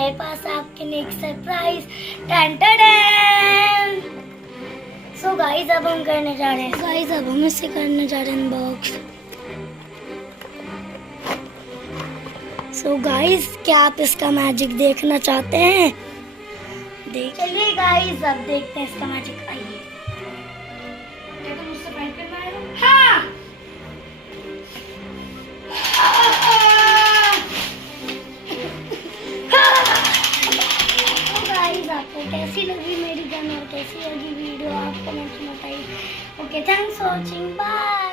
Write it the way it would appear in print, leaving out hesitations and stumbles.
मेरे पास आपके लिए एक सरप्राइज। टन टन। सो गाइस अब हम करने जा रहे हैं, गाइस अब हम इसे करने जा रहे हैं अनबॉक्स। सो गाइस क्या आप इसका मैजिक देखना चाहते हैं? चलिए गाइस अब देखते हैं इसका मैजिक। आइए। क्या तुम मुझसे फाइट करना आए हो? हाँ। आपको कैसी लगी मेरी गन और कैसी लगी वीडियो आप कमेंट में बताइए। Okay, thanks for watching, bye.